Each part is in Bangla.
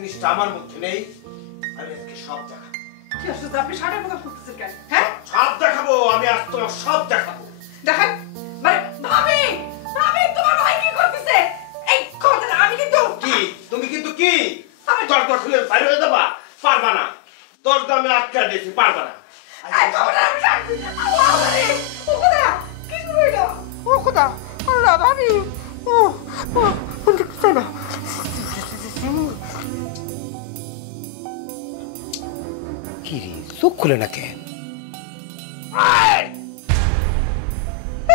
জিনিসটা আমার মধ্যে নেই, আমি আজকে সব দেখাবো। কি আসলে আপনি সাড়ের কথা করতেছেন কেন? হ্যাঁ, সব দেখাবো, আমি আজ তোমার সব দেখাবো। দেখেন মানে ভাবি, ভাবি তোমার ভাই কি করতেছে? এই কথা আমি কিন্তু কি তুমি কিন্তু কি দরজা খুলে বাইরে হয়ে যাবা? পারবা না, দরজা আমি আটকা দিয়েছি, পারবা না। এই খবরটা আমি জানি। আল্লাহ রে, ও কথা কি হইলো? ও কথা আল্লাহ ভাবি, ও ও দেখছ না? কি রে, চোখ খুলে না কেন?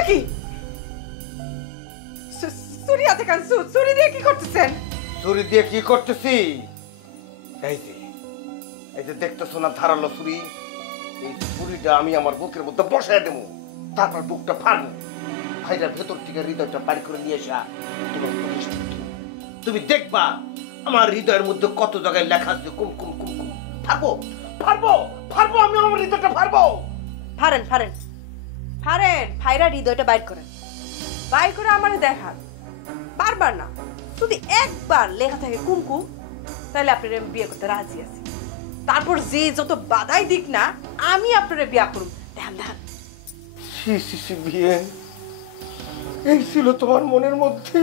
কি চুরি আছে কেন? চুরি দিয়ে কি করতেছেন? ছুরি দিয়ে কি করতেছি? এই যে দেখতেছো না ধারালো ছুরি, এই ছুরিটা আমি আমার বুকের মধ্যে বসায় দেবো, তারপর বুকটা ফাড়বো, ভাইটার ভেতর থেকে হৃদয়টা বাড়ি করে নিয়ে আসা তোমার পুলিশ। তুমি দেখবা আমার হৃদয়ের মধ্যে কত জায়গায় লেখা আছে কুম কুম কুম কুম। ফাড়বো ফাড়বো ফাড়বো, আমি আমার হৃদয়টা ফাড়বো। ফারেন ফারেন ফারেন ফাইরা হৃদয়টা বাইর করেন, বাইর করে আমারে দেখান। বারবার না, যদি একবার লেখা থাকে কুমকুম, তাহলে আপনার আমি বিয়ে করতে রাজি আছি। তারপর যে যত বাধাই দিক না, আমি আপনার বিয়ে করুন। দেখান দেখান। বিয়ে এই ছিল তোমার মনের মধ্যে,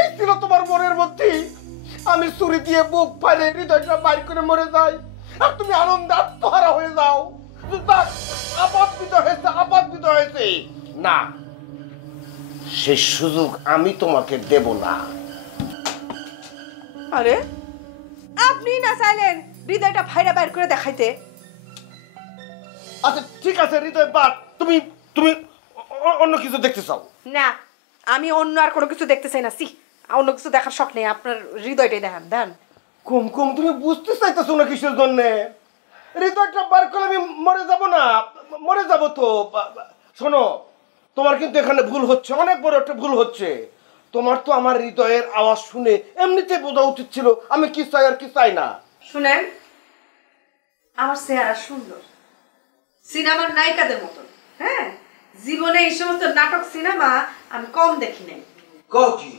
এই ছিল তোমার মনের মধ্যে আমি ছুরি দিয়ে বুক ফাড়ে হৃদয়টা বাইর করে মরে যাই, আর তুমি আনন্দে আত্মহারা হয়ে যাও। আপদ হয়েছে না, সেই সুযোগ আমি তোমাকে দেব না। আরে আপনি না চাইলেন হৃদয়টা ফাইরা বাইর করে দেখাইতে? আচ্ছা ঠিক আছে হৃদয় বাদ, তুমি তুমি অন্য কিছু দেখতে চাও? না, আমি অন্য আর কোনো কিছু দেখতে চাই না। সি, অন্য কিছু দেখার শখ নেই, আপনার হৃদয়টাই দেখান। দেন কুমকুম, তুমি বুঝতে চাইতেছো না কিসের জন্য? হৃদয়টা বার করলে আমি মরে যাব না? মরে যাব তো। শোনো, তোমার কিন্তু এখানে ভুল হচ্ছে, অনেক বড় একটা ভুল হচ্ছে। তোমার তো আমার হৃদয়ের আওয়াজ শুনে এমনিতে বোঝা উচিত ছিল আমি কি চাই আর কি চাই না। শুনেন, আমার চেহারা সুন্দর, সিনেমার নায়িকাদের মতন। হ্যাঁ, জীবনে এই সমস্ত নাটক সিনেমা আমি কম দেখি নাই। কও কি?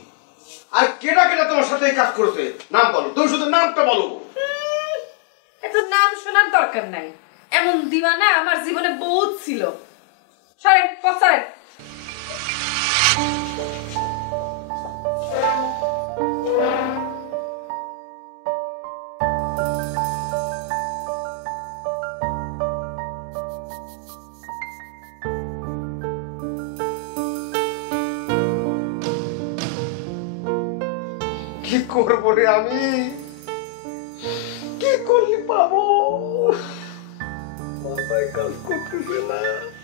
আর কেডা কেডা তোমার সাথে এই কাজ করেছে? নাম বলো, তুমি শুধু নামটা বলো। এত নাম শোনার দরকার নাই, এমন দিওয়ানা আমার জীবনে বহুত ছিল। সরেন পছরেন। কি করবো রে আমি? কি করলে পাবো? মাথায় কাজ করতেছে না।